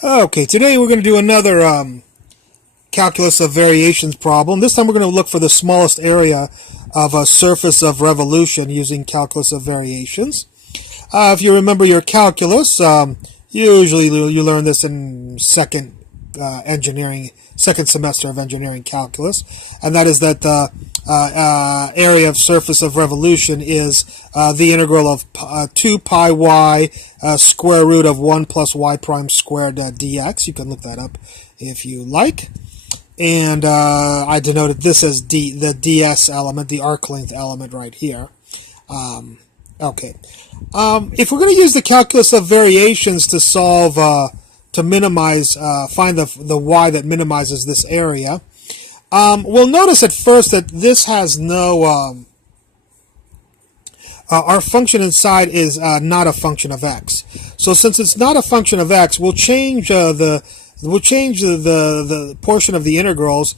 Okay, today we're going to do another calculus of variations problem. This time we're going to look for the smallest area of a surface of revolution using calculus of variations. If you remember your calculus, usually you learn this in second semester of engineering calculus, and that is that the area of surface of revolution is the integral of 2 pi y square root of 1 plus y prime squared dx. You can look that up if you like. And I denoted this as the ds element, the arc length element right here. Okay. If we're going to use the calculus of variations to solve, to minimize, find the y that minimizes this area, we'll notice at first that this has no, our function inside is not a function of x. So since it's not a function of x, we'll change the portion of the integrals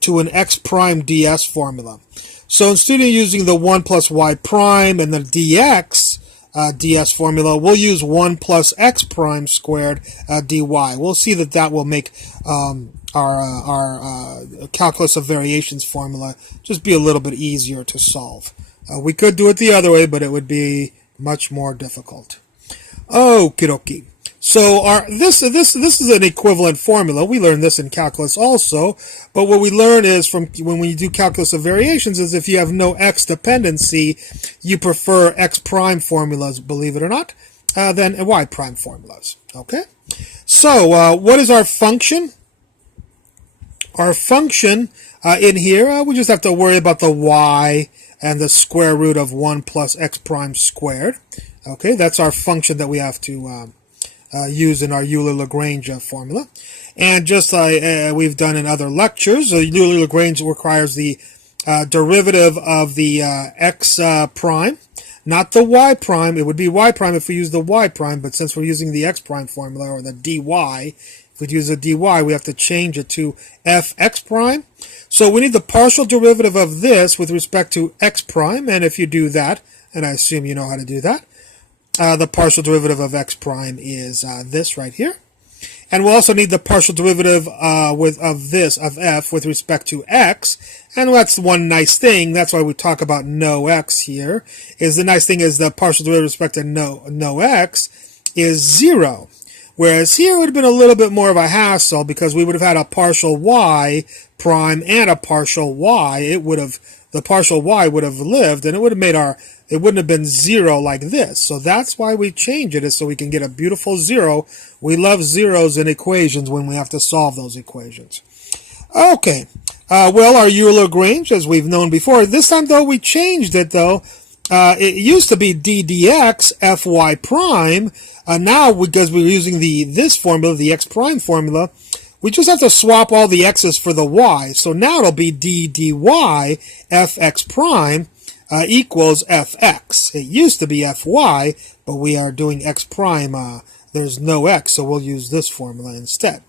to an x prime ds formula. So instead of using the 1 plus y prime and the dx ds formula, we'll use 1 plus x prime squared dy. We'll see that that will make our calculus of variations formula just be a little bit easier to solve. We could do it the other way, but it would be much more difficult. Okie dokie. So this is an equivalent formula. We learned this in calculus also, but what we learn is from when we do calculus of variations is if you have no x dependency, you prefer x prime formulas, believe it or not, than y prime formulas. Okay. So what is our function? Our function in here, we just have to worry about the y and the square root of 1 plus x prime squared. Okay, that's our function that we have to use in our Euler-Lagrange formula. And just like we've done in other lectures, Euler-Lagrange requires the derivative of the x prime, not the y prime. It would be y prime if we use the y prime, but since we're using the x prime formula, or the dy, if we use a dy, we have to change it to fx prime. So we need the partial derivative of this with respect to x prime, and if you do that, and I assume you know how to do that, the partial derivative of x prime is this right here. And we'll also need the partial derivative of f with respect to x. And that's one nice thing. That's why we talk about no x here. Is the nice thing is the partial derivative with respect to no x is 0. Whereas here it would have been a little bit more of a hassle because we would have had a partial y prime and a partial y. The partial y would have lived, and it would have made it wouldn't have been 0 like this. So that's why we change it, is so we can get a beautiful 0. We love zeros in equations when we have to solve those equations. Okay, well, our Euler-Lagrange, as we've known before, this time though we changed it though. It used to be d dx fy prime. Now, because we're using this formula, the x prime formula, we just have to swap all the x's for the y. So now it'll be d dy fx prime equals fx. It used to be fy, but we are doing x prime. There's no x, so we'll use this formula instead.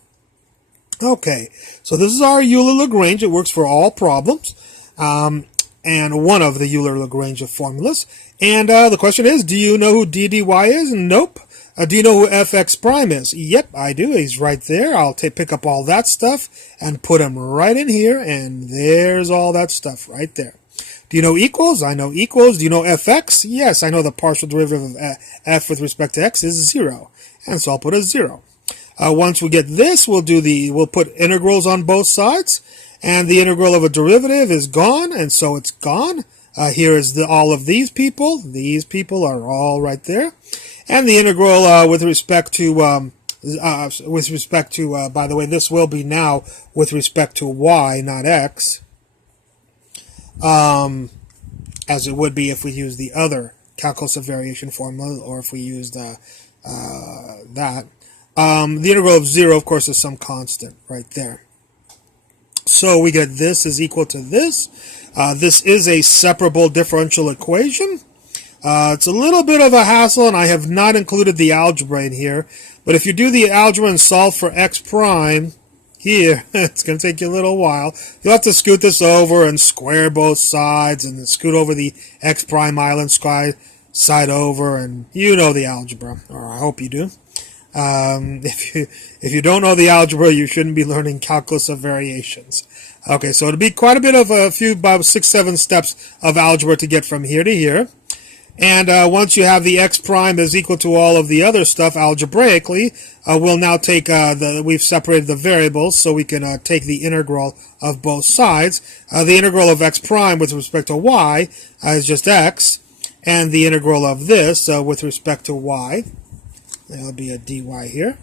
Okay, so this is our Euler-Lagrange. It works for all problems. And one of the Euler-Lagrange formulas. And the question is, do you know who d dy is? Nope. Do you know who fx prime is? Yep, I do. He's right there. I'll pick up all that stuff and put him right in here, and there's all that stuff right there. Do you know equals? I know equals. Do you know fx? Yes, I know the partial derivative of f with respect to x is 0, and so I'll put a 0. Once we get this, we'll put integrals on both sides, and the integral of a derivative is gone, and so it's gone. Here is all of these people. These people are all right there. And the integral with respect to, by the way, this will be now with respect to y, not x, as it would be if we used the other calculus of variation formula, or if we used that. The integral of 0, of course, is some constant right there. So we get this is equal to this. This is a separable differential equation. It's a little bit of a hassle, and I have not included the algebra in here. But if you do the algebra and solve for x prime here, it's going to take you a little while. You'll have to scoot this over and square both sides, and then scoot over the x prime island side over, and you know the algebra, or I hope you do. If you don't know the algebra, you shouldn't be learning calculus of variations. Okay, so it'll be quite a bit of about 6-7 steps of algebra to get from here to here. And once you have the x prime is equal to all of the other stuff algebraically, we'll now take we've separated the variables, so we can take the integral of both sides. The integral of x prime with respect to y is just x, and the integral of this with respect to y, there'll be a dy here.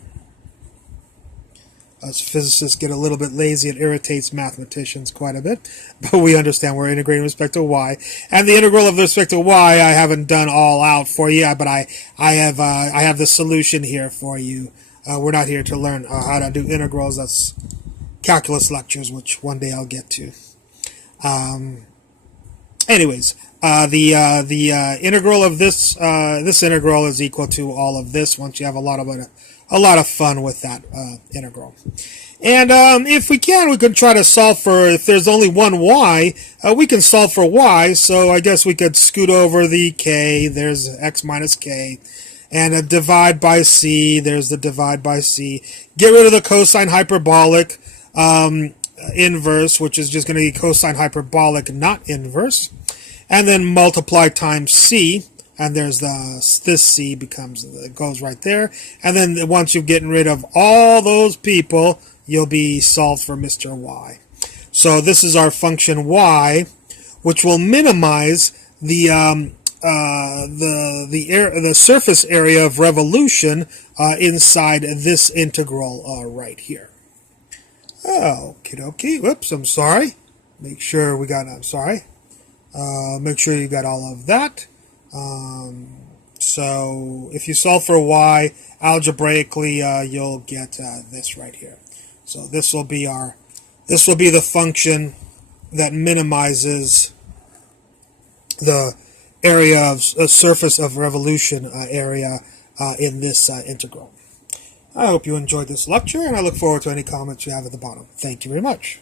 As physicists get a little bit lazy, it irritates mathematicians quite a bit, but we understand we're integrating with respect to y. And the integral of respect to y, I haven't done all out for you, but I have the solution here for you. We're not here to learn how to do integrals. That's calculus lectures, which one day I'll get to. Anyways, the integral of this integral is equal to all of this. Once you have a lot of fun with that integral. And if we can try to solve for, if there's only one y, we can solve for y, so I guess we could scoot over the k, there's x minus k, and divide by c, there's the divide by c. Get rid of the cosine hyperbolic inverse, which is just going to be cosine hyperbolic, not inverse. And then multiply times c. And there's this c goes right there. And then once you've gotten rid of all those people, you'll be solved for Mr. Y. So this is our function y, which will minimize the surface area of revolution inside this integral right here. Okie dokie. Whoops, I'm sorry. Make sure we got. I'm sorry. Make sure you got all of that. So if you solve for y algebraically, you'll get this right here. So this will be the function that minimizes the area of surface of revolution area in this integral. I hope you enjoyed this lecture, and I look forward to any comments you have at the bottom. Thank you very much.